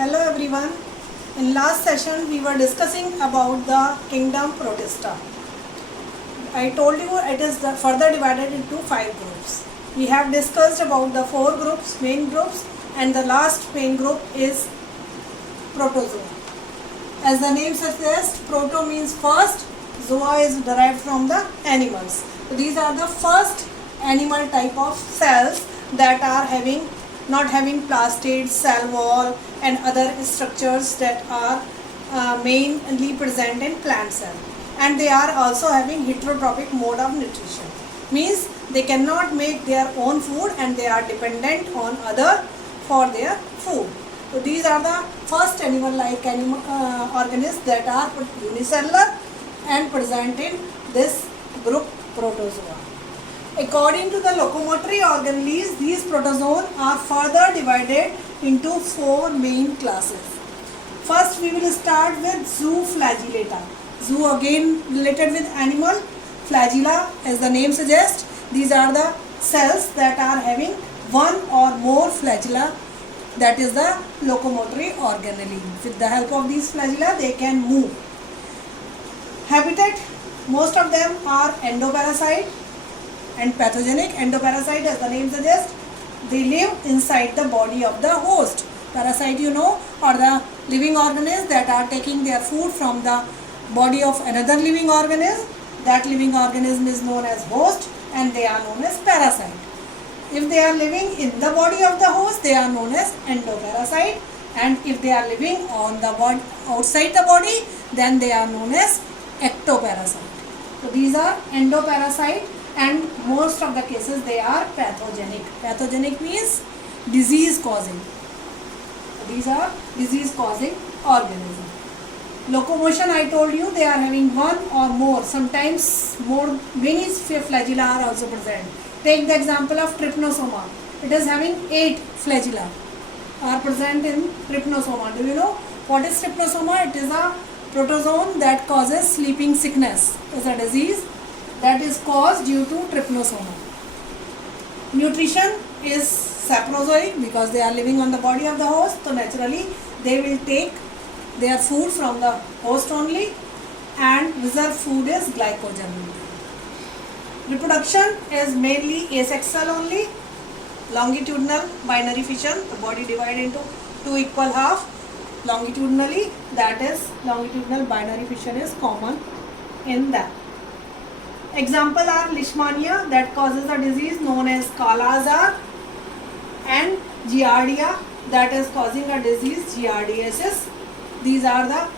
Hello everyone. In last session we were discussing about the kingdom Protista. I told you it is further divided into 5 groups. We have discussed about the 4 groups, main groups, and the last main group is Protozoa. As the name suggests, proto means first, zoa is derived from the animals. So these are the first animal type of cells that are not having plastid, cell wall and other structures that are mainly present in plant cell, and they are also having heterotrophic mode of nutrition, means they cannot make their own food and they are dependent on other for their food. So these are the first animal-like organisms that are unicellular and present in this group Protozoa. According to the locomotory organelles, these protozoa are further divided into 4 main classes. First we will start with zooflagellata. Zoo again related with animal. Flagella, as the name suggests, these are the cells that are having one or more flagella, that is the locomotory organelle. With the help of these flagella they can move. Habitat, most of them are endoparasite and pathogenic. Endoparasite, as the name suggests, they live inside the body of the host. Parasite, you know, are the living organisms that are taking their food from the body of another living organism. That living organism is known as host and they are known as parasite. If they are living in the body of the host, they are known as endoparasite, and if they are living on the body outside the body, then they are known as ectoparasite. So these are endoparasite, and most of the cases they are pathogenic. Pathogenic means disease causing. These are disease causing organisms. Locomotion, I told you, they are having one or more, sometimes many flagella are also present. Take the example of Trypanosoma. It is having 8 flagella are present in Trypanosoma. Do you know what is Trypanosoma? It is a protozoan that causes sleeping sickness. It is a disease that is caused due to Trypanosoma. Nutrition is saprozoic because they are living on the body of the host, so naturally they will take their food from the host only, and reserved food is glycogen. Reproduction is mainly asexual only. Longitudinal binary fission, the body divided into 2 equal half longitudinally, that is longitudinal binary fission is common in that. Example are Leishmania, that causes a disease known as Kala-Azar, and Giardia, that is causing a disease Giardiasis. These are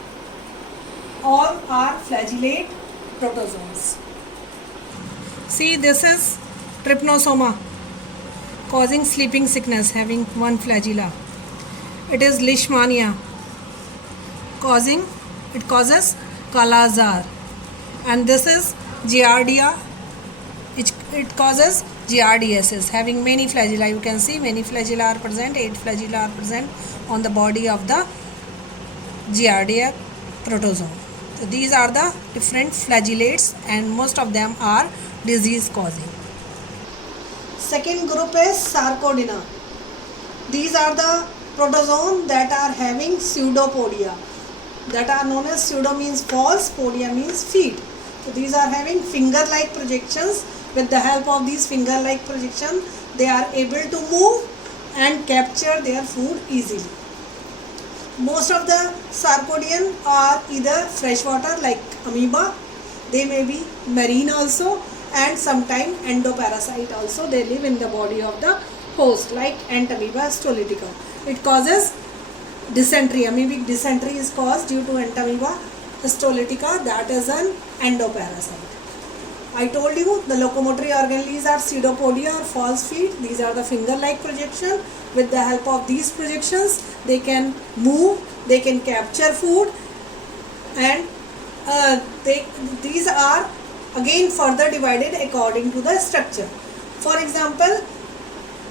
all are flagellate protozoans. See, this is Trypanosoma causing sleeping sickness, having 1 flagella. It is Leishmania it causes Kala-Azar, and this is Giardia, it causes Giardiasis, having many flagella. You can see many flagella are present, 8 flagella are present on the body of the Giardia protozoa. So these are the different flagellates, and most of them are disease causing. Second group is Sarcodina. These are the protozoan that are having pseudopodia, that are known as pseudo means false, podia means feet. So these are having finger-like projections. With the help of these finger-like projections, they are able to move and capture their food easily. Most of the Sarcodian are either freshwater like amoeba, they may be marine also, and sometimes endoparasite also. They live in the body of the host like Entamoeba histolytica. It causes dysentery. Amoebic dysentery is caused due to Entamoeba histolytica, that is an endoparasite. I told you the locomotory organelles are pseudopodia or false feet. These are the finger-like projection. With the help of these projections, they can move, they can capture food, and these are again further divided according to the structure. For example,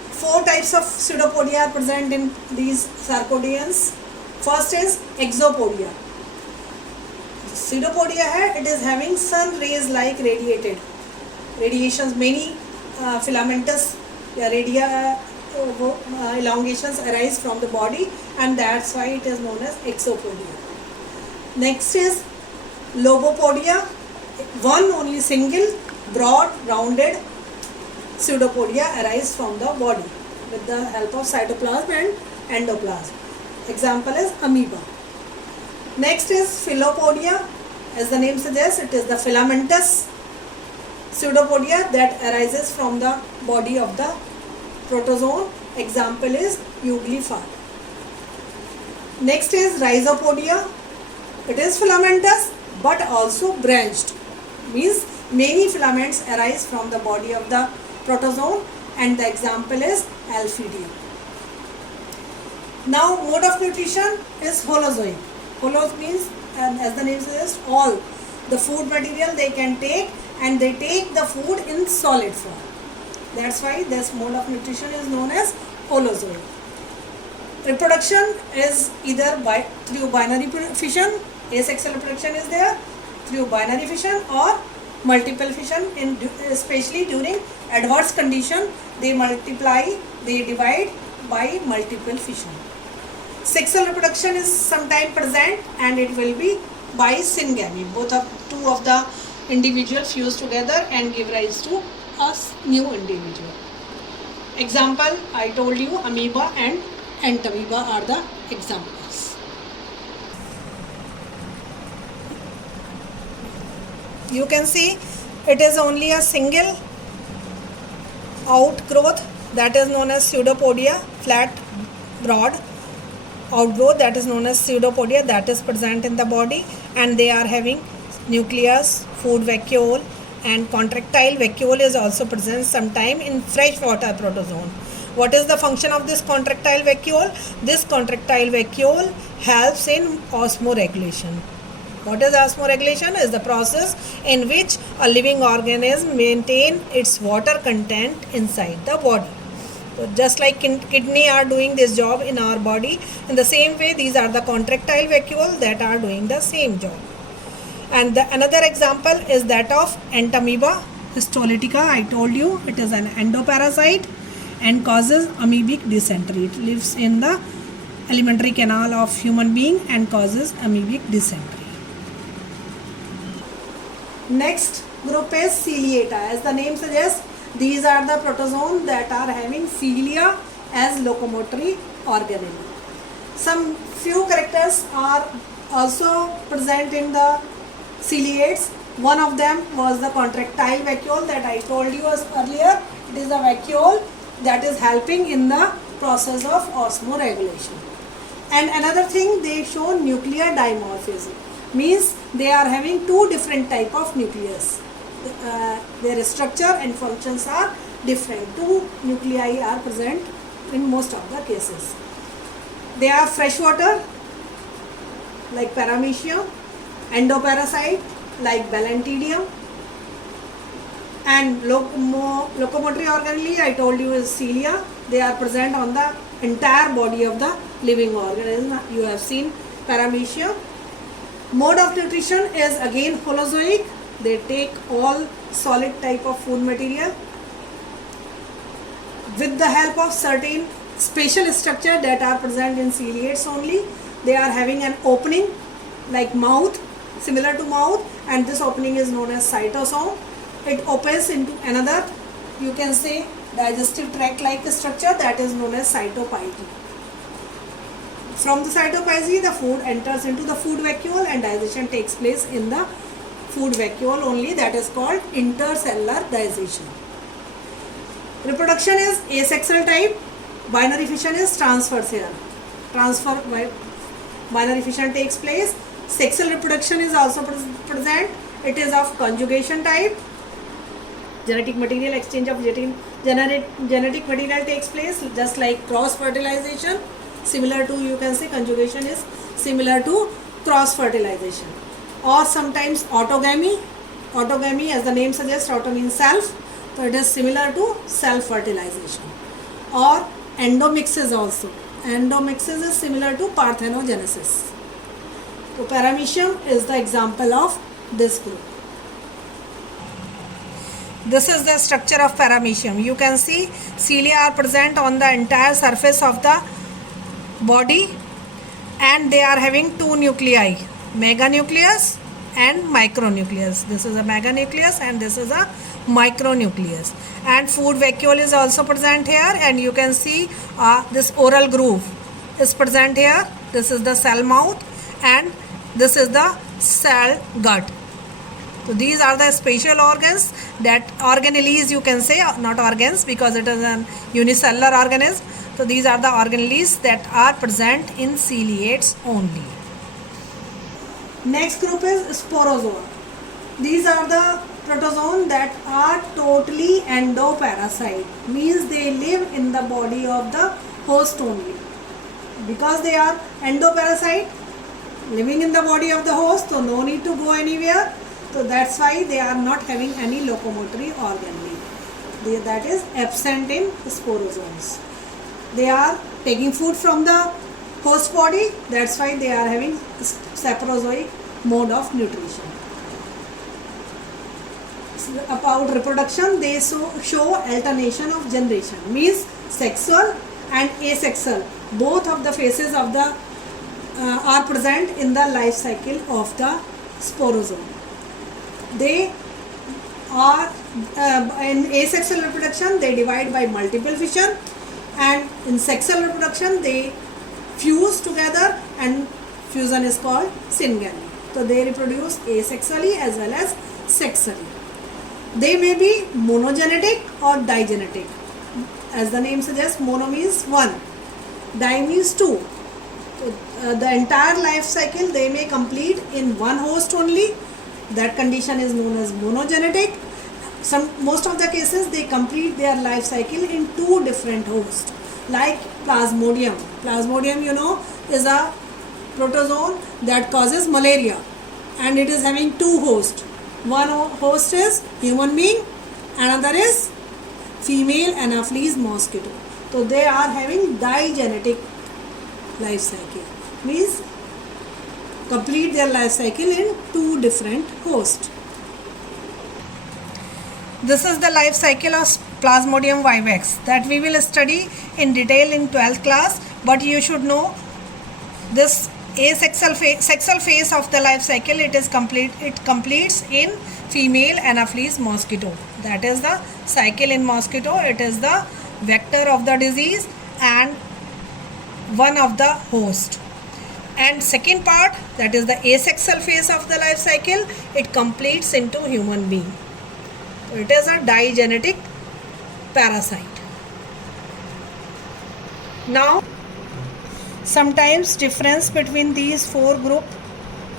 4 types of pseudopodia are present in these Sarcodians. First is exopodia. Pseudopodia hai, it is having sun rays like radiations, many filamentous radia elongations arise from the body, and that's why it is known as exopodia. Next is lobopodia, one only single broad rounded pseudopodia arise from the body with the help of cytoplasm and endoplasm. Example is amoeba. Next is philopodia. As the name suggests, it is the filamentous pseudopodia that arises from the body of the protozoan. Example is Euglifar. Next is rhizopodia. It is filamentous but also branched. Means many filaments arise from the body of the protozoan, and the example is Alphidium. Now mode of nutrition is holozoic. Holos means, as the name suggests, all the food material they can take, and they take the food in solid form. That's why this mode of nutrition is known as holozoic. Reproduction is either through binary fission, asexual reproduction is there, through binary fission or multiple fission. Especially during adverse condition, they multiply, they divide by multiple fission. Sexual reproduction is sometimes present, and it will be by syngamy. Two of the individual fuse together and give rise to a new individual. Example, I told you amoeba and entamoeba are the examples. You can see it is only a single outgrowth, that is known as pseudopodia, flat broad outgrowth, that is known as pseudopodia, that is present in the body, and they are having nucleus, food vacuole, and contractile vacuole is also present sometime in freshwater protozoan. What is the function of this contractile vacuole? This contractile vacuole helps in osmoregulation. What is osmoregulation? Is the process in which a living organism maintain its water content inside the body. So just like kidney are doing this job in our body, in the same way these are the contractile vacuole that are doing the same job. And another example is that of entamoeba histolytica. I told you it is an endoparasite and causes amoebic dysentery. It lives in the alimentary canal of human being and causes amoebic dysentery. Next group is Ciliata. As the name suggests, these are the protozoan that are having cilia as locomotory organelle. Some few characters are also present in the ciliates. One of them was the contractile vacuole that I told you earlier. It is a vacuole that is helping in the process of osmoregulation. And another thing, they show nuclear dimorphism. Means they are having two different type of nucleus. Their structure and functions are different. Two nuclei are present in most of the cases. They are freshwater like Paramecium, endoparasite like Balantidium, and locomotory organelle I told you is cilia. They are present on the entire body of the living organism. You have seen Paramecium. Mode of nutrition is again holozoic. They take all solid type of food material with the help of certain special structure that are present in ciliates only. They are having an opening like mouth, similar to mouth, and this opening is known as cytosome. It opens into another, you can say, digestive tract like structure that is known as cytoplasm. From the cytoplasm, the food enters into the food vacuole and digestion takes place in the food vacuole only, that is called intercellular digestion. Reproduction is asexual type. Binary fission is transverse here. Binary fission takes place. Sexual reproduction is also present. It is of conjugation type. Genetic material exchange of genetic material takes place, just like cross fertilization. Similar to, you can say, conjugation is similar to cross fertilization. Or sometimes autogamy. Autogamy, as the name suggests, auto means self, so it is similar to self fertilization. Or endomixes also. Endomixes is similar to parthenogenesis. So Paramecium is the example of this group. This is the structure of paramecium. You can see cilia are present on the entire surface of the body, and they are having two nuclei, meganucleus and micronucleus. This is a meganucleus and this is a micronucleus. And food vacuole is also present here, and you can see this oral groove is present here. This is the cell mouth and this is the cell gut. So these are the special organs, that organelles you can say, not organs because it is an unicellular organism. So these are the organelles that are present in ciliates only. Next group is sporozoa. These are the protozoan that are totally endoparasite, means they live in the body of the host only. Because they are endoparasite, living in the body of the host, so no need to go anywhere. So that's why they are not having any locomotory organelle. That is absent in sporozoans. They are taking food from the host body, that's why they are having saprozoic mode of nutrition. About reproduction, they show alternation of generation, means sexual and asexual, both of the phases of the are present in the life cycle of the sporozoan. They are in asexual reproduction, they divide by multiple fission, and in sexual reproduction they fuse together, and fusion is called syngamy. So they reproduce asexually as well as sexually. They may be monogenetic or digenetic. As the name suggests, mono means one, di means two. So, the entire life cycle they may complete in one host only. That condition is known as monogenetic. Most of the cases they complete their life cycle in two different hosts, like Plasmodium. Plasmodium, you know, is a protozoan that causes malaria, and it is having two hosts. One host is human being, another is female Anopheles mosquito. So they are having digenetic life cycle, means complete their life cycle in two different hosts. This is the life cycle of Plasmodium vivax that we will study in detail in 12th class, but you should know this asexual sexual phase of the life cycle. It completes in female Anopheles mosquito. That is the cycle in mosquito. It is the vector of the disease and one of the host. And second part, that is the asexual phase of the life cycle, it completes into human being. So it is a digenetic parasite. Now, sometimes difference between these four groups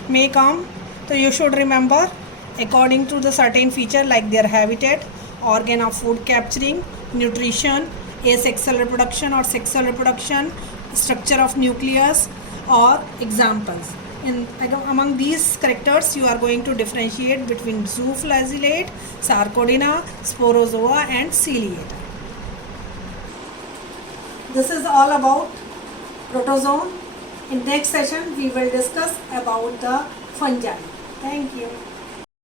may come. So you should remember according to the certain feature like their habitat, organ of food capturing, nutrition, asexual reproduction or sexual reproduction, structure of nucleus, or examples. Among these characters you are going to differentiate between zooflagellate, Sarcodina, Sporozoa and Ciliata. This is all about protozoan. In next session we will discuss about the fungi. Thank you.